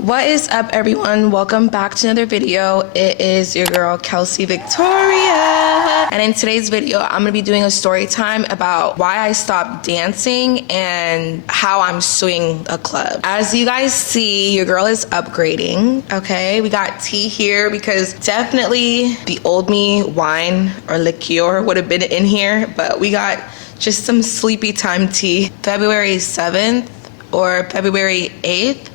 What is up, everyone? Welcome back to another video. It is your girl Kelsey Victoria, and in today's video I'm gonna be doing a story time about why I stopped dancing and how I'm suing a club. As you guys see, your girl is upgrading. Okay, we got tea here because definitely the old me wine or liqueur would have been in here, but we got just some sleepy time tea. February 7th or February 8th.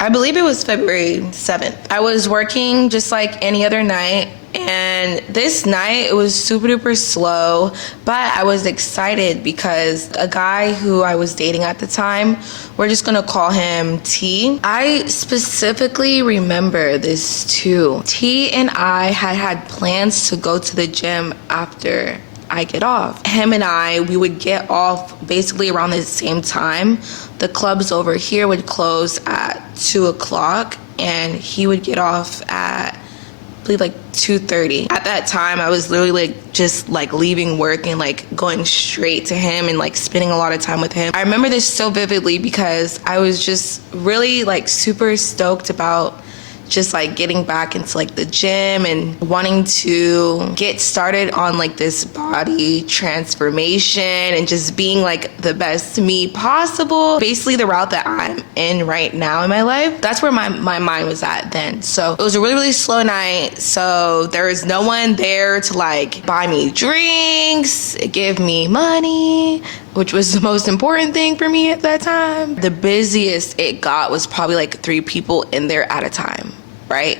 I believe it was February 7th. I was working just like any other night, and this night it was super duper slow, but I was excited because a guy who I was dating at the time, we're just gonna call him T. I specifically remember this too. T and I had plans to go to the gym after I get off. Him and we would get off basically around the same time. The clubs over here would close at 2 o'clock and he would get off at, I believe, like 2:30. At that time, I was literally just leaving work and going straight to him and spending a lot of time with him. I remember this so vividly because I was just really super stoked about just getting back into the gym and wanting to get started on this body transformation and just being the best me possible. Basically the route that I'm in right now in my life. That's where my mind was at then. So it was a really, really slow night. So there was no one there to buy me drinks, give me money, which was the most important thing for me at that time. The busiest it got was probably 3 people in there at a time, right?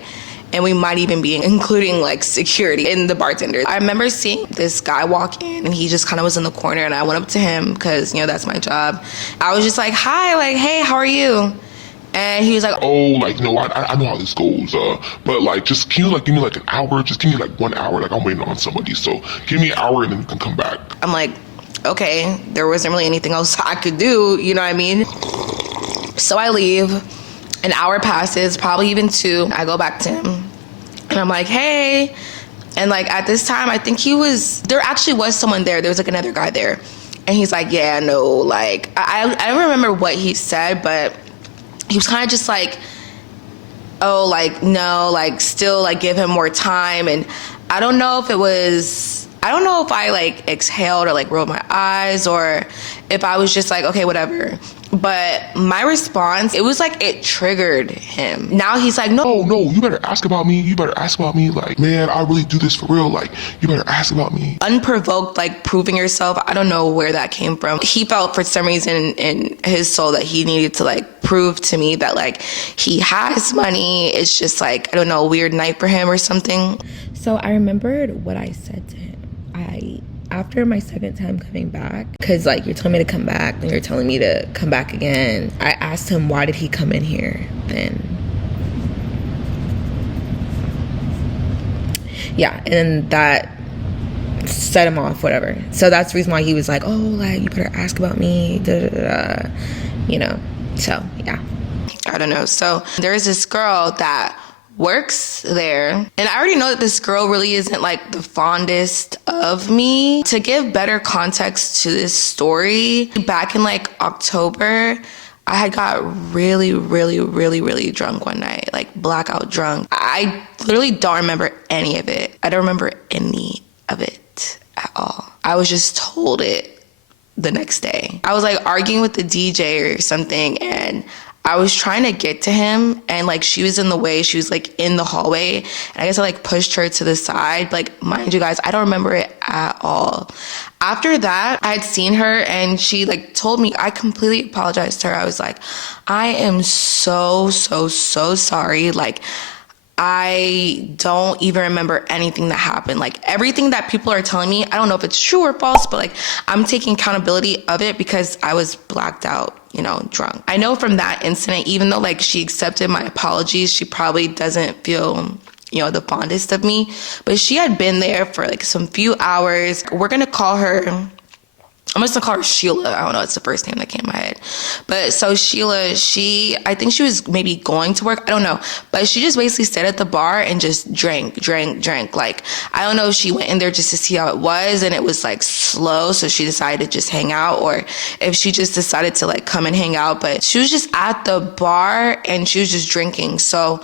And we might even be including security and the bartender. I remember seeing this guy walk in and he just kind of was in the corner, and I went up to him because, that's my job. I was just like, hi, hey, how are you? And he was like, oh, no, I know how this goes, but just can you give me an hour? Just give me 1 hour. I'm waiting on somebody, so give me an hour and then you can come back. I'm like, okay, there wasn't really anything else I could do, you know what I mean? So I leave. An hour passes, probably even 2. I go back to him and I'm like, hey. And at this time, I think there actually was someone there. There was another guy there. And he's like, yeah, no, I don't remember what he said, but he was kind of just oh, no, still give him more time. And I don't know if I exhaled or rolled my eyes or if I was just okay, whatever. But my response, it was it triggered him. Now he's like, no, you better ask about me. You better ask about me. Man, I really do this for real. You better ask about me. Unprovoked, proving yourself. I don't know where that came from. He felt for some reason in his soul that he needed to prove to me that he has money. It's just I don't know, a weird night for him or something. So I remembered what I said to him. After my second time coming back, because you're telling me to come back and you're telling me to come back again, I asked him, why did he come in here then? Yeah, and that set him off, whatever. So that's the reason why he was like, oh, you better ask about me, so yeah. I don't know. So there's this girl that works there, and I already know that this girl really isn't the fondest of me. To give better context to this story, back in October, I had got really, really, really, really drunk one night, blackout drunk. I literally don't remember any of it. I don't remember any of it at all. I was just told it the next day. I was arguing with the DJ or something, and I was trying to get to him, and she was in the way. She was in the hallway, and I guess I pushed her to the side. Mind you guys, I don't remember it at all. After that, I had seen her and she told me. I completely apologized to her. I was like, I am so sorry. I don't even remember anything that happened. Everything that people are telling me, I don't know if it's true or false, but I'm taking accountability of it because I was blacked out, drunk. I know from that incident, even though she accepted my apologies, she probably doesn't feel, the fondest of me, but she had been there for some few hours. We're gonna call her I'm just gonna call her Sheila. I don't know. It's the first name that came to my head. But so Sheila, I think she was maybe going to work. I don't know. But she just basically sat at the bar and just drank. Like, I don't know if she went in there just to see how it was and it was like slow. So she decided to just hang out, or if she just decided to like come and hang out. But she was just at the bar and she was just drinking. So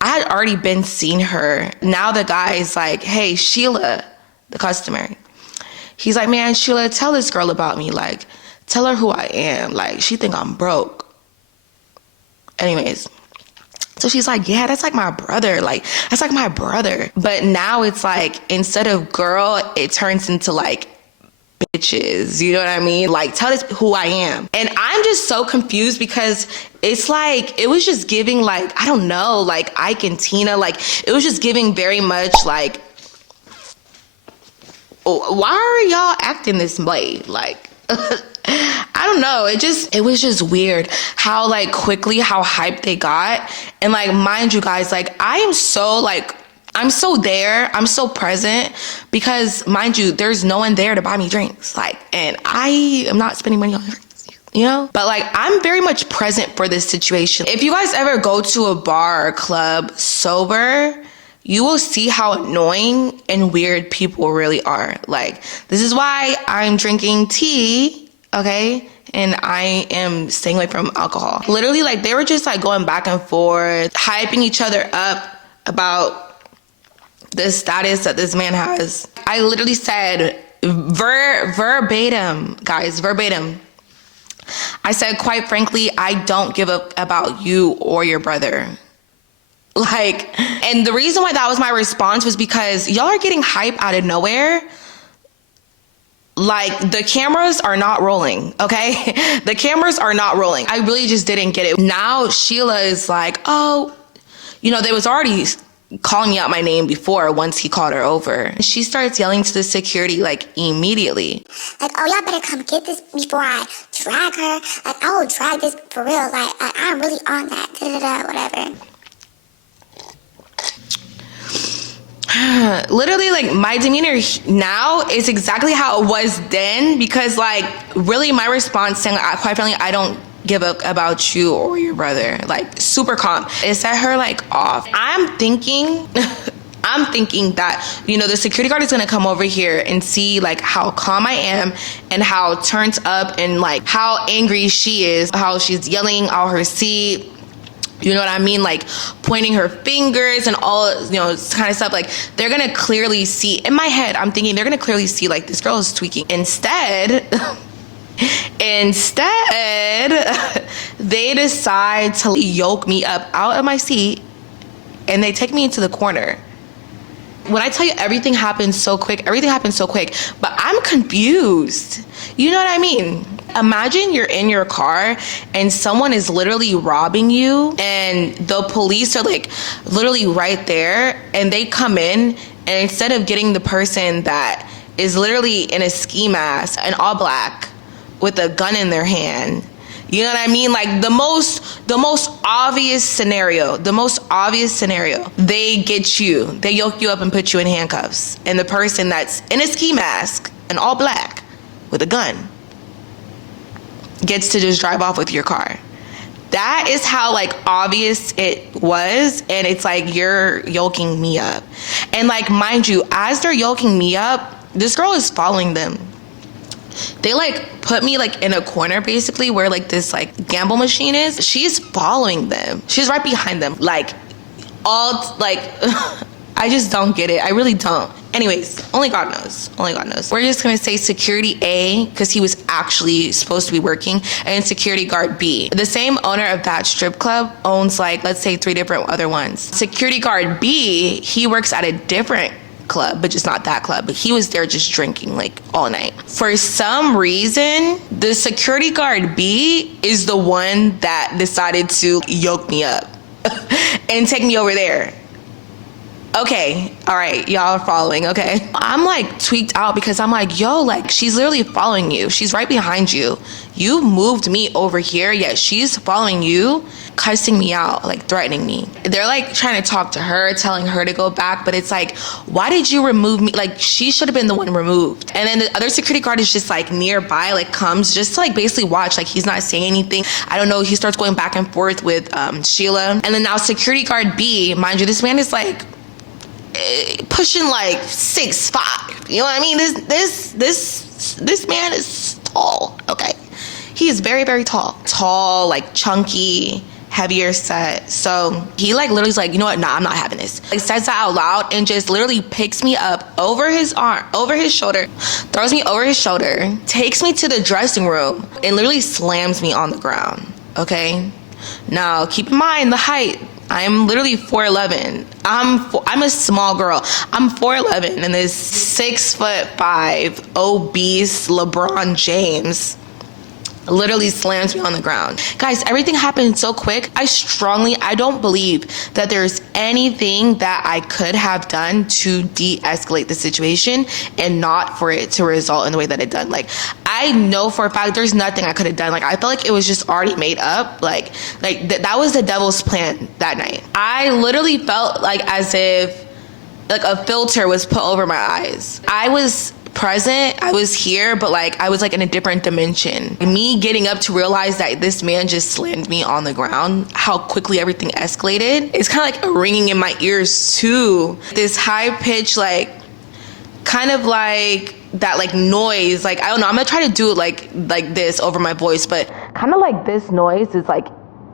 I had already been seeing her. Now the guy is like, hey, Sheila, the customer. He's like, man, Sheila, tell this girl about me. Like, tell her who I am. Like, she think I'm broke. Anyways, so she's like, yeah, that's like my brother. Like, that's like my brother. But now it's like, instead of girl, it turns into like bitches. You know what I mean? Like, tell this who I am. And I'm just so confused because it's like, it was just giving like, I don't know, like Ike and Tina. Like, it was just giving very much like, why are y'all acting this way? Like, I don't know. It was just weird how like quickly, how hyped they got. And like, mind you guys, like I am so like, I'm so there. I'm so present because mind you, there's no one there to buy me drinks. Like, and I am not spending money on drinks, you know? But like, I'm very much present for this situation. If you guys ever go to a bar or club sober, you will see how annoying and weird people really are. Like, this is why I'm drinking tea, okay? And I am staying away from alcohol. Literally, like, they were just, like, going back and forth, hyping each other up about the status that this man has. I literally said verbatim, guys, verbatim. I said, quite frankly, I don't give up about you or your brother. Like, and the reason why that was my response was because y'all are getting hype out of nowhere. Like, the cameras are not rolling, okay? The cameras are not rolling. I really just didn't get it. Now Sheila is like, oh, you know, they was already calling me out my name before once he called her over. She starts yelling to the security, like, immediately. Like, oh, y'all better come get this before I drag her. Like, I will drag this for real. Like, I'm really on that, whatever. Literally, like, my demeanor now is exactly how it was then, because like, really my response saying, quite frankly, I don't give up about you or your brother, like, super calm. It set her like off. I'm thinking that, you know, the security guard is gonna come over here and see like how calm I am and how turned up and like how angry she is, how she's yelling out her seat. You know what I mean? Like, pointing her fingers and all, you know, kind of stuff. Like, they're going to clearly see. In my head, I'm thinking they're going to clearly see, like, this girl is tweaking. Instead, they decide to yoke me up out of my seat and they take me into the corner. When I tell you everything happened so quick, but I'm confused. You know what I mean? Imagine you're in your car and someone is literally robbing you and the police are like literally right there and they come in and instead of getting the person that is literally in a ski mask and all black with a gun in their hand, you know what I mean? Like the most obvious scenario, they get you, they yoke you up and put you in handcuffs. And the person that's in a ski mask and all black with a gun gets to just drive off with your car. That is how like obvious it was. And it's like, you're yoking me up. And like, mind you, as they're yoking me up, this girl is following them. They like put me like in a corner basically where like this like gamble machine is. She's following them. She's right behind them. Like all like I just don't get it. I really don't. Anyways, only God knows. We're just gonna say security A because he was actually supposed to be working, and security guard B. The same owner of that strip club owns like, let's say 3 different other ones. Security guard B, he works at a different club, but just not that club. But he was there just drinking like all night. For some reason, the security guard B is the one that decided to yoke me up and take me over there. Okay, all right, y'all are following, okay? I'm like tweaked out because I'm like, yo, like she's literally following you. She's right behind you. You moved me over here, yet she's following you, cussing me out, like threatening me. They're like trying to talk to her, telling her to go back, but it's like, why did you remove me? Like she should have been the one removed. And then the other security guard is just like nearby, like comes just to like basically watch, like he's not saying anything. I don't know, he starts going back and forth with Sheila. And then now security guard B, mind you, this man is like, pushing like 6'5", you know what I mean? This man is tall, okay? He is very, very tall, like chunky, heavier set. So he like literally is like, you know what? Nah, I'm not having this. Like says that out loud and just literally picks me up over his arm, over his shoulder, throws me over his shoulder, takes me to the dressing room and literally slams me on the ground. Okay. Now keep in mind the height. I'm literally 4'11". I'm a small girl. I'm 4'11", and this 6'5" obese LeBron James literally slams me on the ground. Guys, everything happened so quick. I don't believe that there's anything that I could have done to de-escalate the situation and not for it to result in the way that it done. Like, I know for a fact there's nothing I could have done. Like, I felt like it was just already made up. That was the devil's plan that night. I literally felt like as if like a filter was put over my eyes. I was present, I was here, but like I was like in a different dimension. Me getting up to realize that this man just slammed me on the ground, how quickly everything escalated, it's kind of like ringing in my ears too. This high pitch, like kind of like that like noise, like I don't know, I'm gonna try to do it like this over my voice, but kind of like this noise is like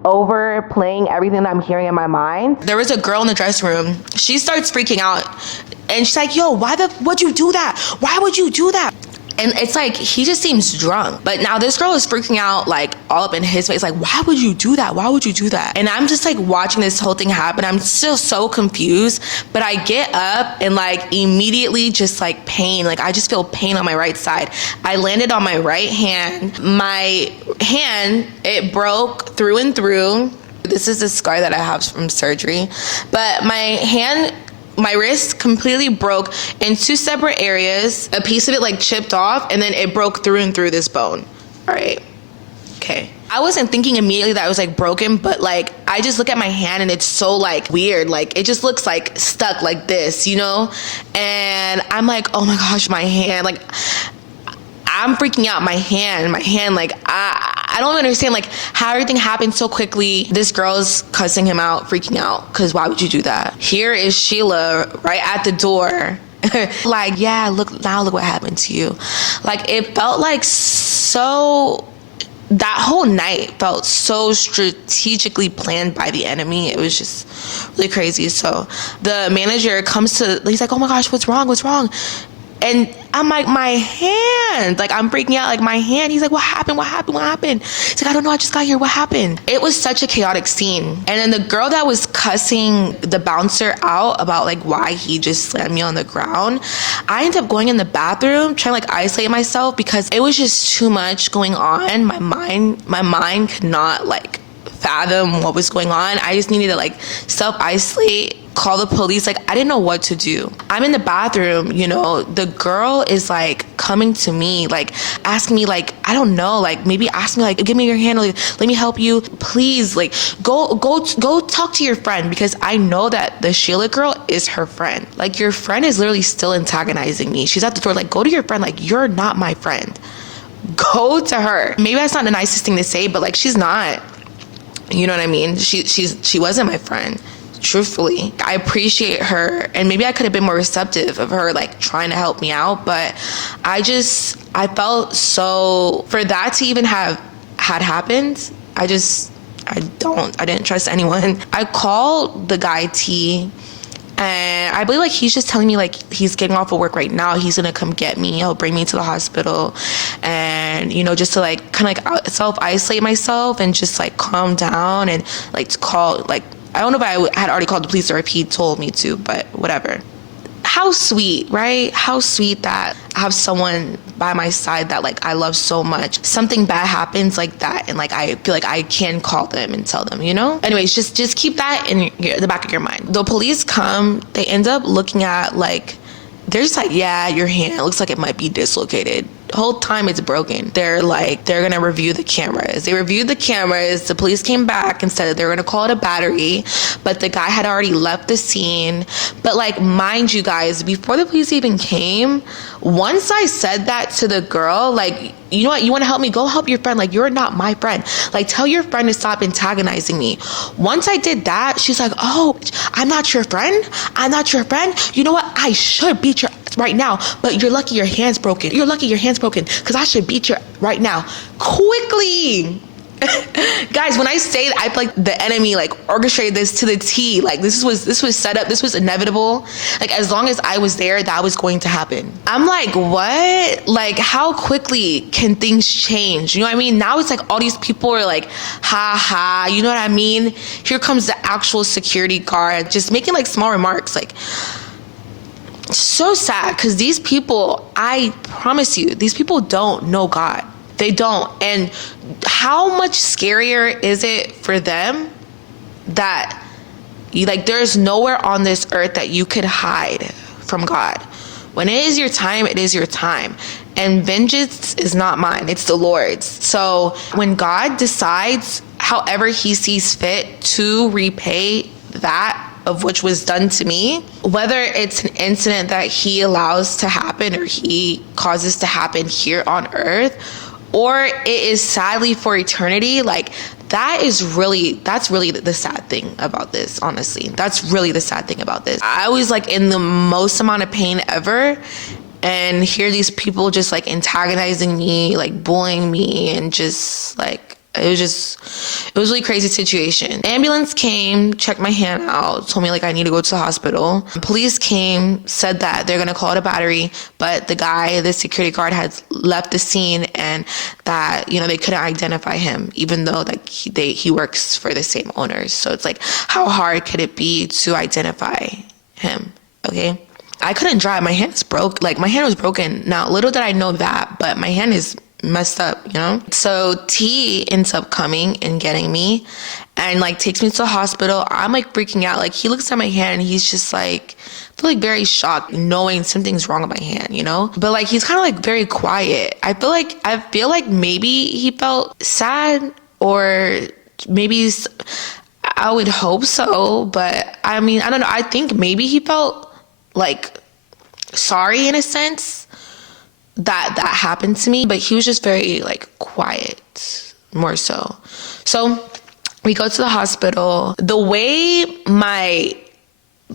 overplaying everything that I'm hearing in my mind. There was a girl in the dressing room. She starts freaking out and she's like, yo, why'd you do that? Why would you do that? And it's like, he just seems drunk. But now this girl is freaking out like all up in his face. Like, why would you do that? Why would you do that? And I'm just like watching this whole thing happen. I'm still so confused, but I get up and like immediately just like pain. Like I just feel pain on my right side. I landed on my right hand. My hand, it broke through and through. This is a scar that I have from surgery, but my wrist completely broke in two separate areas. A piece of it like chipped off and then it broke through and through this bone. All right. Okay. I wasn't thinking immediately that I was like broken, but like I just look at my hand and it's so like weird. Like it just looks like stuck like this, you know? And I'm like, oh my gosh, my hand. Like I'm freaking out. My hand, like I don't understand like how everything happened so quickly. This girl's cussing him out, freaking out, because why would you do that? Here is Sheila right at the door. Like, yeah, look what happened to you. Like it felt like so, that whole night felt so strategically planned by the enemy. It was just really crazy. So the manager comes to, he's like, oh my gosh, what's wrong? And I'm like, my hand, like I'm freaking out, like my hand. He's like, what happened? He's like, I don't know, I just got here, what happened? It was such a chaotic scene. And then the girl that was cussing the bouncer out about like why he just slammed me on the ground, I ended up going in the bathroom, trying to like isolate myself because it was just too much going on. My mind could not like fathom what was going on. I just needed to like self-isolate, call the police. Like I didn't know what to do. I'm in the bathroom, you know, the girl is like coming to me, like asking me like, I don't know, like maybe ask me like, give me your hand, like, let me help you, please, like go talk to your friend, because I know that the Sheila girl is her friend. Like your friend is literally still antagonizing me. She's at the door, like go to your friend, like you're not my friend. Go to her. Maybe that's not the nicest thing to say, but like she's not. You know what I mean? She wasn't my friend. Truthfully, I appreciate her, and maybe I could have been more receptive of her like trying to help me out, but I felt so, for that to even had happened, I didn't trust anyone. I called the guy T, and I believe like he's just telling me like he's getting off of work right now, he's gonna come get me, he'll bring me to the hospital, and you know, just to like kind of like self-isolate myself and just like calm down, and like to call, like I don't know if I had already called the police or if he told me to, but whatever. how sweet, right? How sweet that I have someone by my side that like I love so much. Something bad happens like that, and like I feel like I can call them and tell them, you know? Anyways, just keep that in the back of your mind. The police come, they end up looking at like, they're just like, yeah, your hand looks like it might be dislocated. The whole time it's broken. They're gonna review the cameras. They reviewed the cameras. The police came back and said that they were gonna call it a battery, but the guy had already left the scene. But like, mind you guys, before the police even came, once I said that to the girl, like, you know what, you wanna help me? Go help your friend. Like, you're not my friend. Like, tell your friend to stop antagonizing me. Once I did that, she's like, oh, I'm not your friend? I'm not your friend? You know what? I should beat your right now, but you're lucky your hand's broken. You're lucky your hand's broken because I should beat you right now. Quickly. Guys, when I say that, I feel like the enemy like orchestrated this to the T. Like this was set up. This was inevitable. Like as long as I was there, that was going to happen. I'm like, what? Like how quickly can things change? You know what I mean? Now it's like all these people are like, ha ha. You know what I mean? Here comes the actual security guard just making like small remarks like, so sad because these people, I promise you, these people don't know God. They don't. And how much scarier is it for them that there's nowhere on this earth that you could hide from God. When it is your time, it is your time. And vengeance is not mine, it's the Lord's. So when God decides, however he sees fit, to repay that of which was done to me, whether it's an incident that he allows to happen or he causes to happen here on earth, or it is sadly for eternity, like that's really the sad thing about this, honestly. That's really the sad thing about this. I was like in the most amount of pain ever, and hear these people just like antagonizing me, like bullying me, and just like, it was a really crazy situation. Ambulance came, checked my hand out, told me like I need to go to the hospital. Police came, said that they're gonna call it a battery, but the security guard had left the scene, and that, you know, they couldn't identify him, even though like he works for the same owners. So it's like, how hard could it be to identify him? Okay. I couldn't drive. My hand's broke. Like my hand was broken. Now, little did I know that, but my hand is messed up, you know? So T ends up coming and getting me and like takes me to the hospital. I'm like freaking out. Like he looks at my hand and he's just like, I feel like very shocked knowing something's wrong with my hand, you know? But like he's kind of like very quiet. I feel like maybe he felt sad, or maybe I would hope so, but I mean, I don't know. I think maybe he felt like sorry in a sense that happened to me, but he was just very like quiet, more so. So we go to the hospital. The way my,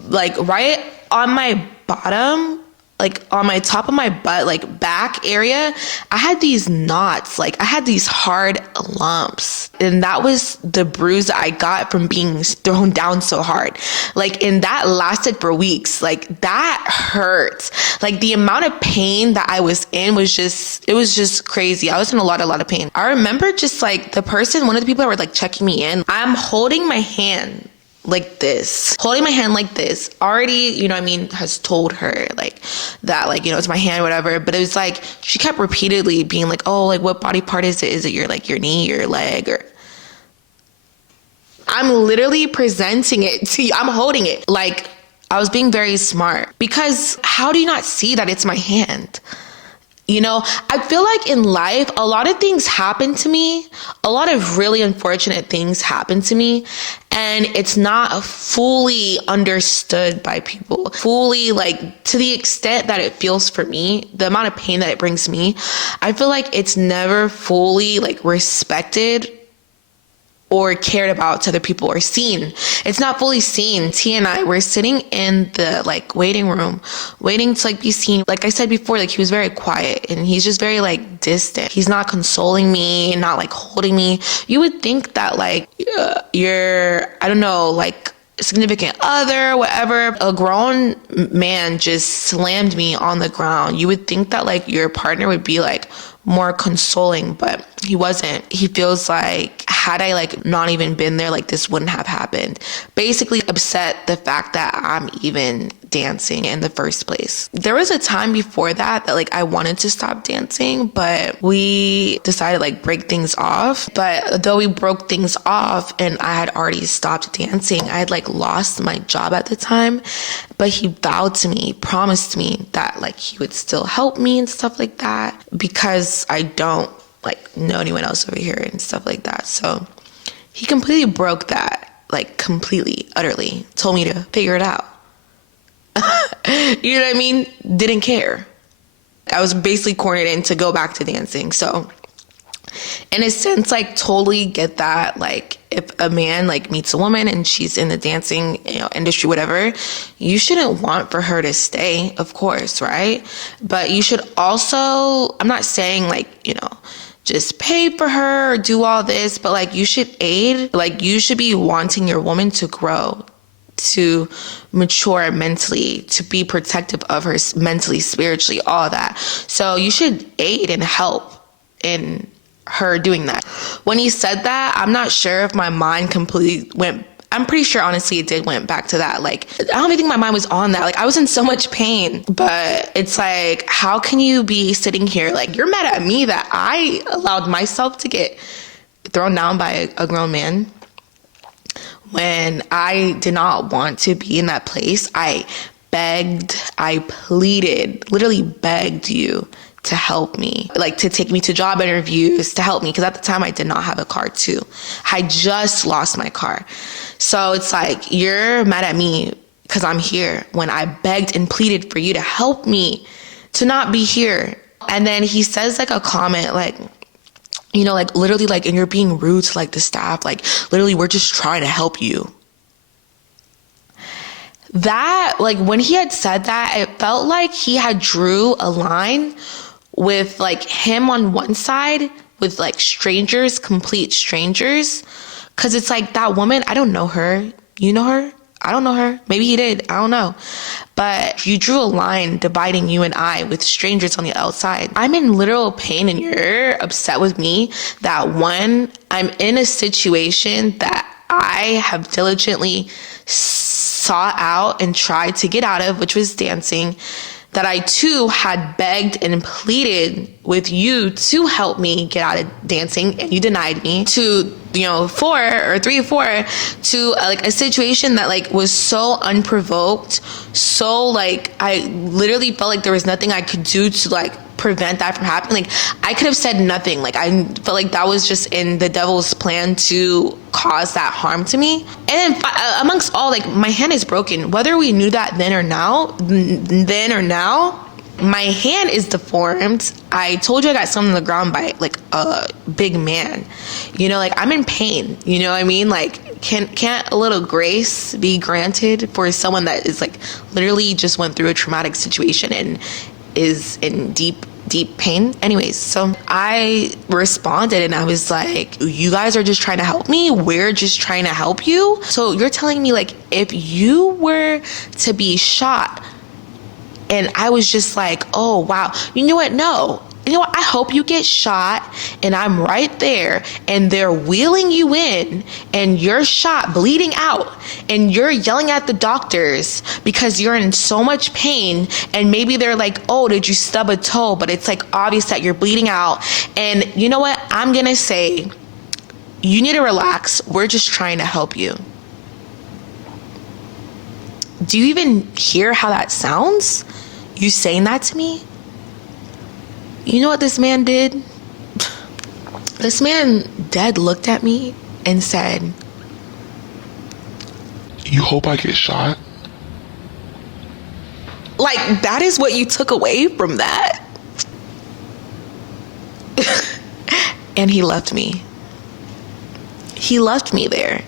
like right on my bottom, like on my top of my butt, like back area, I had these knots, like I had these hard lumps, and that was the bruise that I got from being thrown down so hard. Like, and that lasted for weeks. Like that hurt. Like the amount of pain that I was in was just crazy. I was in a lot of pain. I remember just like one of the people that were like checking me in, I'm holding my hand like this, already, you know what I mean, has told her like that, like, you know, it's my hand, whatever. But it was like, she kept repeatedly being like, oh, like what body part is it? Is it your, like your knee, your leg? Or I'm literally presenting it to you. I'm holding it. Like I was being very smart, because how do you not see that it's my hand? You know, I feel like in life, a lot of things happen to me. A lot of really unfortunate things happen to me. And it's not fully understood by people. Fully, like, to the extent that it feels for me, the amount of pain that it brings me, I feel like it's never fully, like, respected or cared about to other people, or seen. It's not fully seen. T and I were sitting in the like waiting room, waiting to like be seen. Like I said before, like he was very quiet and he's just very like distant. He's not consoling me, not like holding me. You would think that like your, I don't know, like significant other, whatever, a grown man just slammed me on the ground. You would think that like your partner would be like, more consoling, but he wasn't. He feels like had I like not even been there, like this wouldn't have happened. Basically upset the fact that I'm even dancing in the first place. There was a time before that like I wanted to stop dancing, but we decided like break things off. But though we broke things off and I had already stopped dancing, I had like lost my job at the time, but he vowed to me, promised me that like he would still help me and stuff like that, because I don't like know anyone else over here and stuff like that. So he completely broke that, like completely, utterly, told me to figure it out. You know what I mean? Didn't care. I was basically cornered in to go back to dancing. So in a sense, like totally get that. Like if a man like meets a woman and she's in the dancing, industry, whatever, you shouldn't want for her to stay, of course, right? But you should also, I'm not saying like, just pay for her or do all this, but like you should aid, like you should be wanting your woman to grow, to mature mentally, to be protective of her mentally, spiritually, all that. So you should aid and help in her doing that. When he said that, I'm not sure if my mind completely went, I'm pretty sure honestly it did went back to that. Like, I don't even think my mind was on that. Like, I was in so much pain, but it's like, how can you be sitting here like you're mad at me that I allowed myself to get thrown down by a grown man when I did not want to be in that place? I begged, I pleaded, literally begged you to help me, like to take me to job interviews, to help me. Because at the time I did not have a car too. I just lost my car. So it's like, you're mad at me because I'm here when I begged and pleaded for you to help me to not be here. And then he says like a comment like, like literally like, and you're being rude to like the staff. Like literally, we're just trying to help you. That, like when he had said that, it felt like he had drew a line with like him on one side with like strangers, complete strangers. Cause it's like that woman, I don't know her. You know her? I don't know her. Maybe he did. I don't know. But you drew a line dividing you and I with strangers on the outside. I'm in literal pain and you're upset with me that one, I'm in a situation that I have diligently sought out and tried to get out of, which was dancing, that I too had begged and pleaded with you to help me get out of dancing, and you denied me, to 4 or 3 or 4, to like a situation that like was so unprovoked, so like I literally felt like there was nothing I could do to like prevent that from happening. Like I could have said nothing. Like I felt like that was just in the devil's plan to cause that harm to me. And then amongst all, like my hand is broken, whether we knew that then or now, my hand is deformed. I told you I got something on the ground by like a big man. Like I'm in pain. You know what I mean? Like can't a little grace be granted for someone that is like literally just went through a traumatic situation and is in deep pain? Anyways, so I responded and I was like, you guys are just trying to help me. We're just trying to help you. So you're telling me like if you were to be shot, and I was just like, oh, wow. You know what? No. You know what? I hope you get shot and I'm right there and they're wheeling you in and you're shot, bleeding out, and you're yelling at the doctors because you're in so much pain, and maybe they're like, oh, did you stub a toe? But it's like obvious that you're bleeding out. And you know what? I'm going to say, you need to relax. We're just trying to help you. Do you even hear how that sounds? You saying that to me? You know what this man did? This man dead looked at me and said, you hope I get shot? Like, that is what you took away from that? And he left me. He left me there.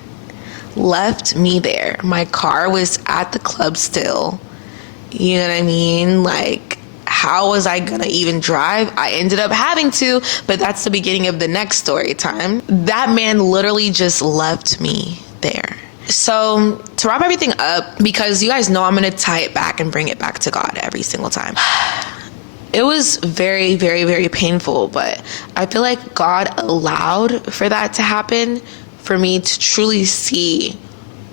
Left me there. My car was at the club still. You know what I mean? Like, how was I gonna even drive? I ended up having to, but that's the beginning of the next story time. That man literally just left me there. So to wrap everything up, because you guys know I'm gonna tie it back and bring it back to God every single time. it was very, very, very painful, but I feel like God allowed for that to happen for me to truly see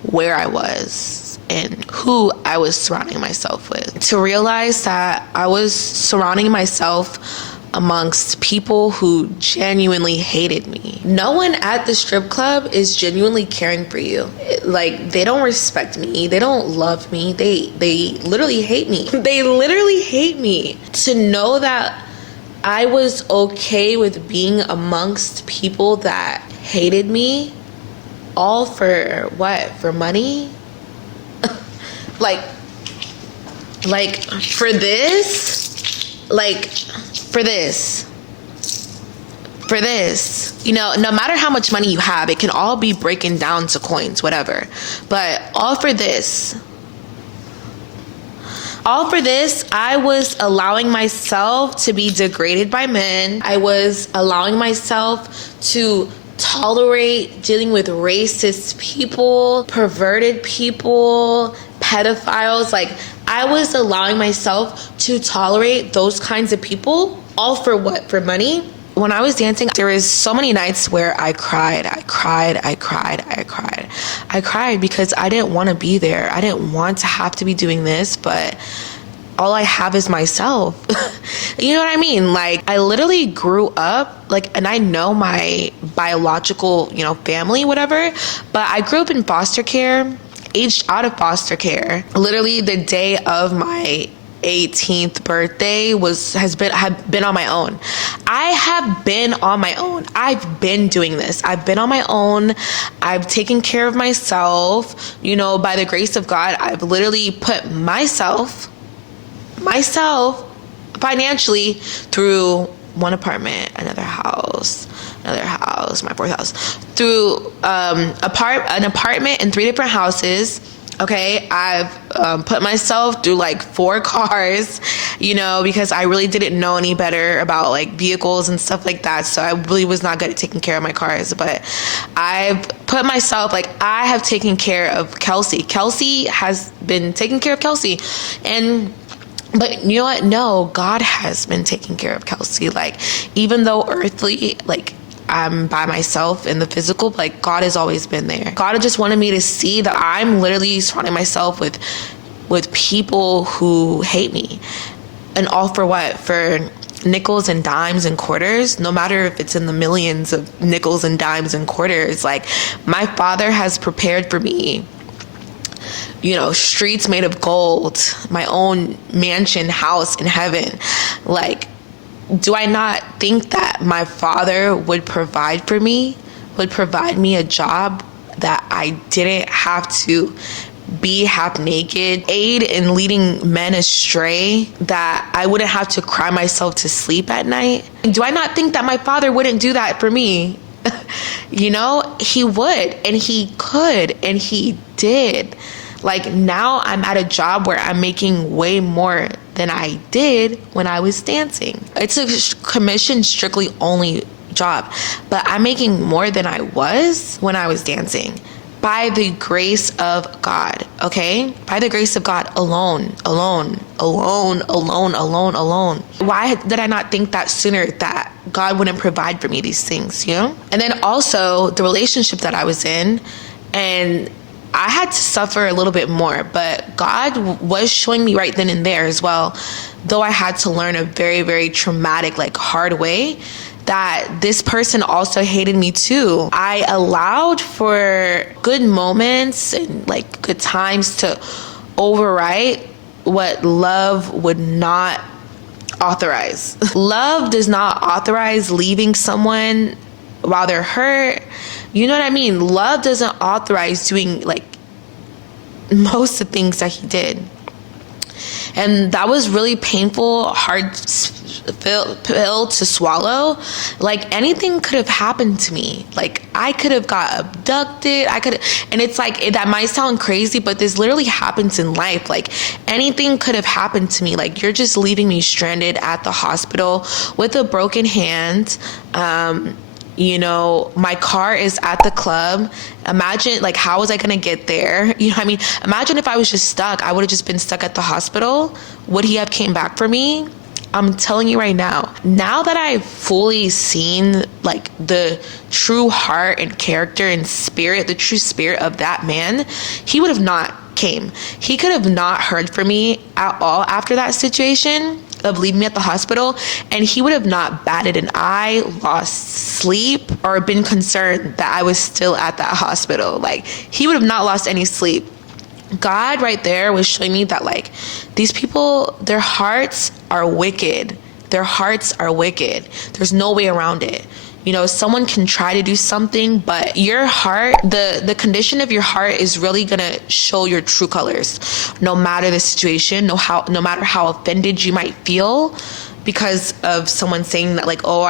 where I was and who I was surrounding myself with. To realize that I was surrounding myself amongst people who genuinely hated me. No one at the strip club is genuinely caring for you. Like, they don't respect me. They don't love me. They literally hate me. They literally hate me. To know that I was okay with being amongst people that hated me, all for what? For money? like for this? For this, you know, no matter how much money you have, it can all be breaking down to coins, whatever. But all for this, I was allowing myself to be degraded by men. I was allowing myself to tolerate dealing with racist people, perverted people, pedophiles. Like, I was allowing myself to tolerate those kinds of people, all for what? For money? When I was dancing, there was so many nights where I cried because I didn't want to be there. I didn't want to have to be doing this, but all I have is myself. You know what I mean? Like, I literally grew up, like, and I know my biological, you know, family, whatever, but I grew up in foster care, aged out of foster care. Literally the day of my 18th birthday have been on my own. I have been on my own. I've been doing this. I've been on my own. I've taken care of myself. You know, by the grace of God, I've literally put myself financially through one apartment, another house, my fourth house, through an apartment in 3 different houses. Okay, I've put myself through like 4 cars, you know, because I really didn't know any better about like vehicles and stuff like that. So I really was not good at taking care of my cars. But I've put myself, like, I have taken care of Kelsey. Kelsey has been taking care of Kelsey. But you know what? No, God has been taking care of Kelsey. Like, even though earthly, like, I'm by myself in the physical, like, God has always been there. God just wanted me to see that I'm literally surrounding myself with people who hate me. And all for what? For nickels and dimes and quarters. No matter if it's in the millions of nickels and dimes and quarters. Like, my Father has prepared for me, you know, streets made of gold, my own mansion house in heaven. Like, do I not think that my Father would provide for me, would provide me a job that I didn't have to be half naked, aid in leading men astray, that I wouldn't have to cry myself to sleep at night? Do I not think that my Father wouldn't do that for me? You know, he would, and he could, and he did. Like, now I'm at a job where I'm making way more than I did when I was dancing. It's a commission strictly only job, but I'm making more than I was when I was dancing. By the grace of God, okay? By the grace of God alone. Why did I not think that sooner, that God wouldn't provide for me these things, you know? And then also the relationship that I was in, and I had to suffer a little bit more, but God was showing me right then and there as well, though I had to learn a very, very traumatic, like, hard way, that this person also hated me too. I allowed for good moments and like good times to overwrite what love would not authorize. Love does not authorize leaving someone while they're hurt. You know what I mean? Love doesn't authorize doing like most of the things that he did. And that was really painful, hard pill to swallow. Like, anything could have happened to me. Like, I could have got abducted. And it's like, that might sound crazy, but this literally happens in life. Like, anything could have happened to me. Like, you're just leaving me stranded at the hospital with a broken hand. You know, my car is at the club. Imagine, like, how was I going to get there? You know what I mean? Imagine if I was just stuck. I would have just been stuck at the hospital. Would he have came back for me? I'm telling you right now that I've fully seen like the true heart and character and spirit, the true spirit of that man, he would have not came. He could have not heard from me at all after that situation of leaving me at the hospital, and he would have not batted an eye, lost sleep, or been concerned that I was still at that hospital. Like, he would have not lost any sleep. God right there was showing me that like these people, their hearts are wicked. Their hearts are wicked. There's no way around it. You know, someone can try to do something, but your heart, the condition of your heart is really gonna show your true colors, no matter the situation, no matter how offended you might feel because of someone saying that like, oh,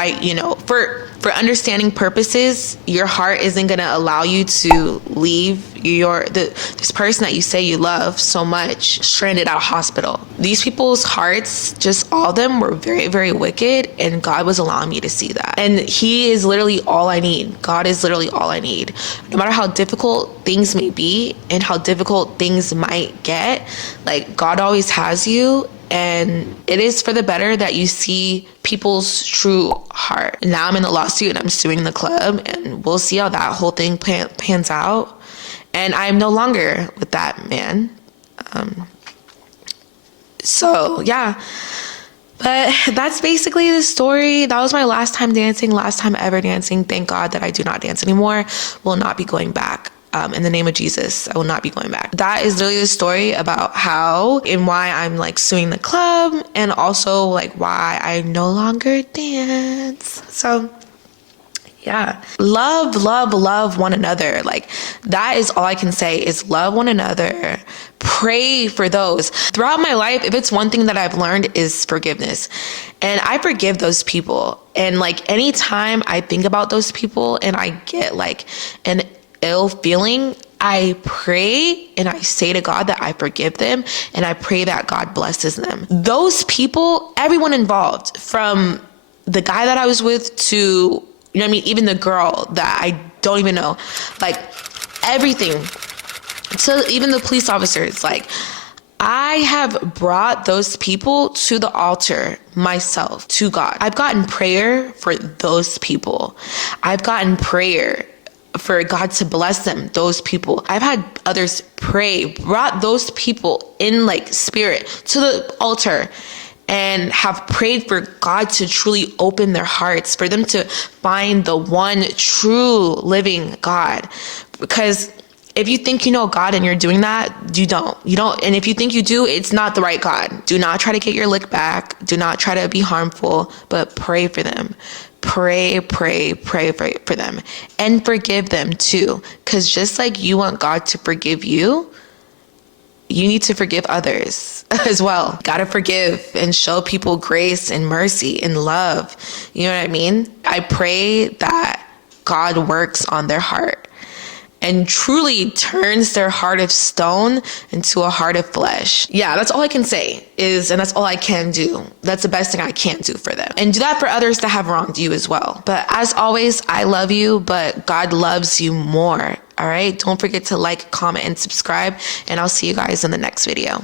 for understanding purposes, your heart isn't gonna allow you to leave this person that you say you love so much stranded at a hospital. These people's hearts, just all of them, were very, very wicked, and God was allowing me to see that. And He is literally all I need. God is literally all I need. No matter how difficult things may be and how difficult things might get, like God always has you. And it is for the better that you see people's true heart. Now I'm in a lawsuit and I'm suing the club, and we'll see how that whole thing pans out. And I'm no longer with that man. So yeah, but that's basically the story. That was my last time dancing, last time ever dancing. Thank God that I do not dance anymore. Will not be going back. In the name of Jesus, I will not be going back. That is literally the story about how and why I'm like suing the club, and also like why I no longer dance. So yeah, love one another. Like, that is all I can say is love one another. Pray for those. Throughout my life, if it's one thing that I've learned, is forgiveness. And I forgive those people. And like anytime I think about those people and I get like an ill feeling, I pray and I say to God that I forgive them, and I pray that God blesses them. Those people, everyone involved, from the guy that I was with to, you know what I mean, even the girl that I don't even know, like everything, to even the police officers, like I have brought those people to the altar myself, to God. I've gotten prayer for those people. I've gotten prayer for God to bless them, those people. I've had others pray, brought those people in like spirit to the altar, and have prayed for God to truly open their hearts, for them to find the one true living God. Because if you think you know God and you're doing that, you don't. And if you think you do, it's not the right God. Do not try to get your lick back. Do not try to be harmful, but pray for them. Pray for them, and forgive them too. Because just like you want God to forgive you, you need to forgive others as well. Gotta forgive and show people grace and mercy and love. You know what I mean? I pray that God works on their heart and truly turns their heart of stone into a heart of flesh. Yeah, that's all I can say and that's all I can do. That's the best thing I can do for them. And do that for others that have wronged you as well. But as always, I love you, but God loves you more. All right? Don't forget to like, comment, and subscribe, and I'll see you guys in the next video.